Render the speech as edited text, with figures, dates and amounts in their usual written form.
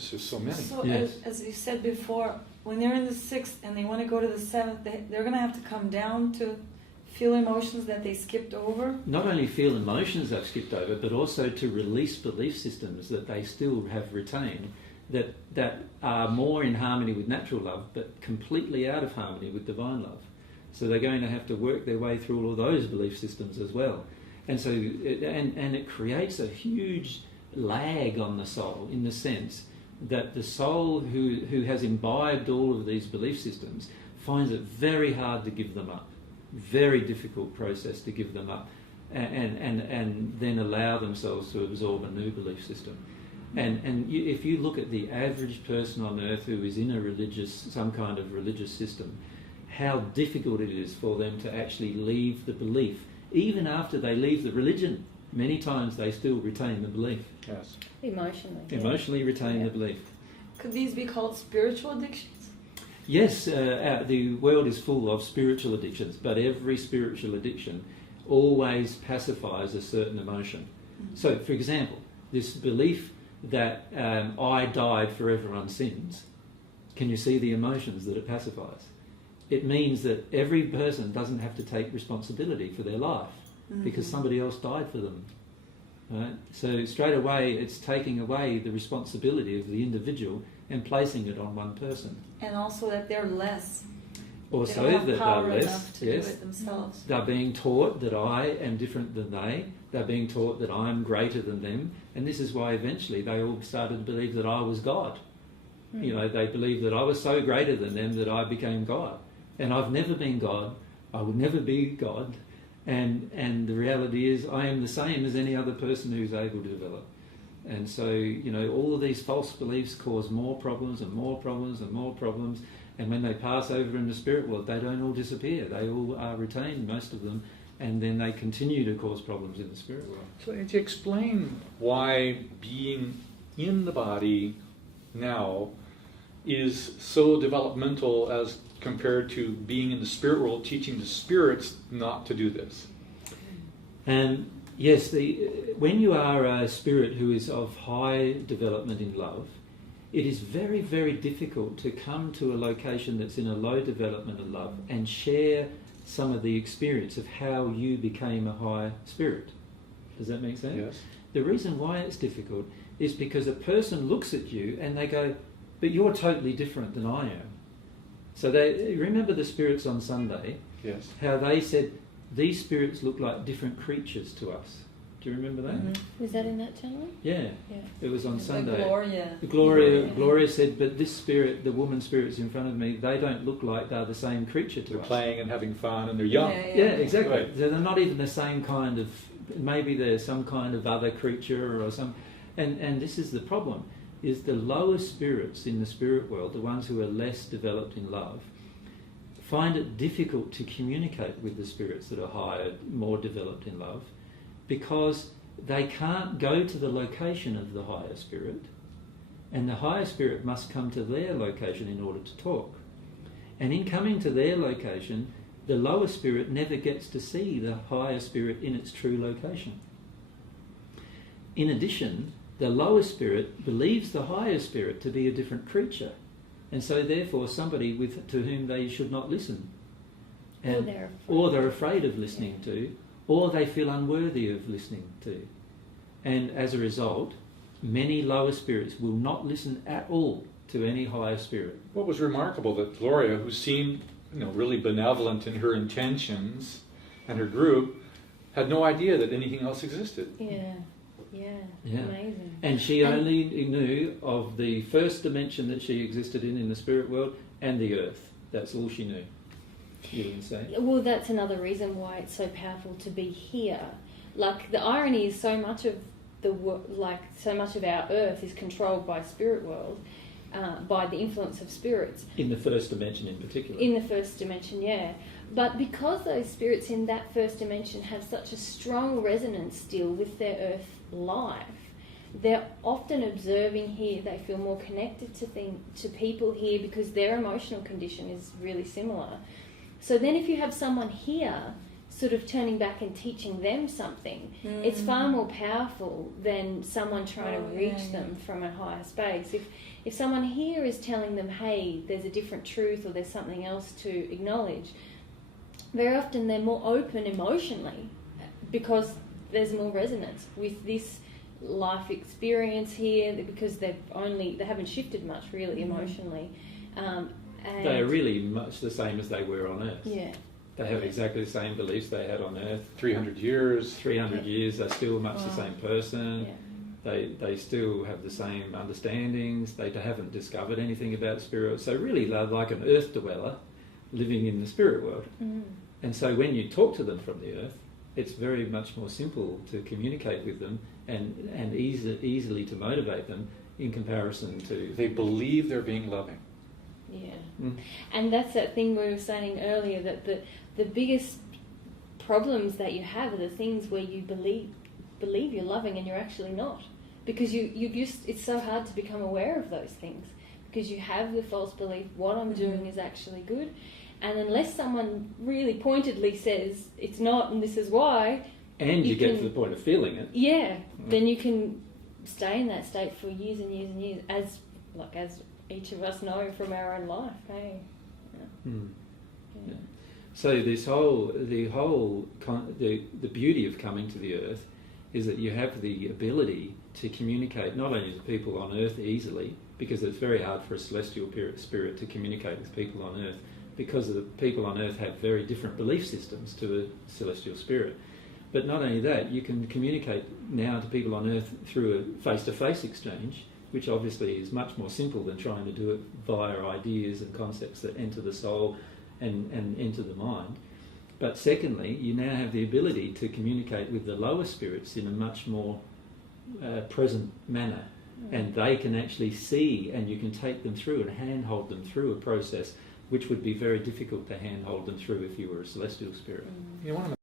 There's just so many. So Yes. as you said before, when they're in the 6th and they want to go to the 7th, they're going to have to come down to feel emotions that they skipped over. Not only feel emotions they've skipped over, but also to release belief systems that they still have retained that are more in harmony with natural love, but completely out of harmony with divine love. So they're going to have to work their way through all of those belief systems as well. And so, it creates a huge lag on the soul, in the sense that the soul who has imbibed all of these belief systems finds it very hard to give them up. Very difficult process to give them up and then allow themselves to absorb a new belief system. If you look at the average person on earth who is in some kind of religious system, how difficult it is for them to actually leave the belief. Even after they leave the religion, many times they still retain the belief. Yes. Emotionally retain the belief. Could these be called spiritual addictions? Yes, the world is full of spiritual addictions, but every spiritual addiction always pacifies a certain emotion. Mm-hmm. So, for example, this belief that I died for everyone's sins, can you see the emotions that it pacifies? It means that every person doesn't have to take responsibility for their life because somebody else died for them. Right? So straight away it's taking away the responsibility of the individual and placing it on one person. And also that they're less. Also they don't have that power they're less, enough to do it themselves. They're being taught that I am different than they. They're being taught that I'm greater than them. And this is why eventually they all started to believe that I was God. You know, they believed that I was so greater than them that I became God. And I've never been God. I will never be God. And the reality is I am the same as any other person who's able to develop. And so, you know, all of these false beliefs cause more problems and more problems and more problems. And when they pass over in the spirit world, they don't all disappear. They all are retained, most of them, and then they continue to cause problems in the spirit world. So to explain why being in the body now is so developmental as compared to being in the spirit world, teaching the spirits not to do this. And yes, when you are a spirit who is of high development in love, it is very, very difficult to come to a location that's in a low development of love and share some of the experience of how you became a high spirit. Does that make sense? Yes. The reason why it's difficult is because a person looks at you and they go, but you're totally different than I am. So they remember the spirits on Sunday, Yes. how they said, these spirits look like different creatures to us. Do you remember that? Mm-hmm. Was that in that channel? Yeah. It was on Sunday. Gloria said, but this spirit, the woman spirits in front of me, they don't look like they're the same creature to They're us. playing and having fun and they're young. Yeah, exactly. Right. So they're not even the same kind of, maybe they're some kind of other creature or some, and this is the problem, is the lower spirits in the spirit world, the ones who are less developed in love, find it difficult to communicate with the spirits that are higher, more developed in love, because they can't go to the location of the higher spirit, and the higher spirit must come to their location in order to talk. And in coming to their location, the lower spirit never gets to see the higher spirit in its true location. In addition, the lower spirit believes the higher spirit to be a different creature, and so therefore somebody to whom they should not listen. Or they're afraid of listening to, or they feel unworthy of listening to. And as a result, many lower spirits will not listen at all to any higher spirit. What was remarkable that Gloria, who seemed really benevolent in her intentions and her group, had no idea that anything else existed. Yeah. Amazing. And she only knew of the first dimension that she existed in the spirit world and the earth. That's all she knew. You didn't say? Well, that's another reason why it's so powerful to be here. Like, the irony is so much of our earth is controlled by spirit world, by the influence of spirits. In the first dimension in particular. In the first dimension, yeah. But because those spirits in that first dimension have such a strong resonance still with their earth life, they're often observing here. They feel more connected to people here because their emotional condition is really similar. So then if you have someone here sort of turning back and teaching them something. It's far more powerful than someone trying to reach them from a higher space. If someone here is telling them, hey, there's a different truth or there's something else to acknowledge, very often they're more open emotionally because there's more resonance with this life experience here, because they haven't shifted much really emotionally. And They are really much the same as they were on Earth. Yeah. They have exactly the same beliefs they had on Earth. 300 years. 300 years, they're still much the same person. Yeah. They still have the same understandings. They haven't discovered anything about the spirit. So really, they're like an Earth dweller living in the spirit world. And so when you talk to them from the Earth, it's very much more simple to communicate with them and easily to motivate them in comparison to... They believe they're being loving. Yeah. And that's that thing we were saying earlier, that the biggest problems that you have are the things where you believe you're loving and you're actually not, because it's so hard to become aware of those things, because you have the false belief what I'm doing is actually good, and unless someone really pointedly says it's not and this is why, and you get to the point of feeling it, then you can stay in that state for years and years and years, as each of us know from our own life. Hey? Yeah. So the beauty of coming to the Earth is that you have the ability to communicate not only to people on Earth easily, because it's very hard for a celestial spirit to communicate with people on Earth, because the people on Earth have very different belief systems to a celestial spirit. But not only that, you can communicate now to people on Earth through a face-to-face exchange, which obviously is much more simple than trying to do it via ideas and concepts that enter the soul and enter the mind. But secondly, you now have the ability to communicate with the lower spirits in a much more present manner, and they can actually see, and you can take them through and handhold them through a process which would be very difficult to handhold them through if you were a celestial spirit. You know, one of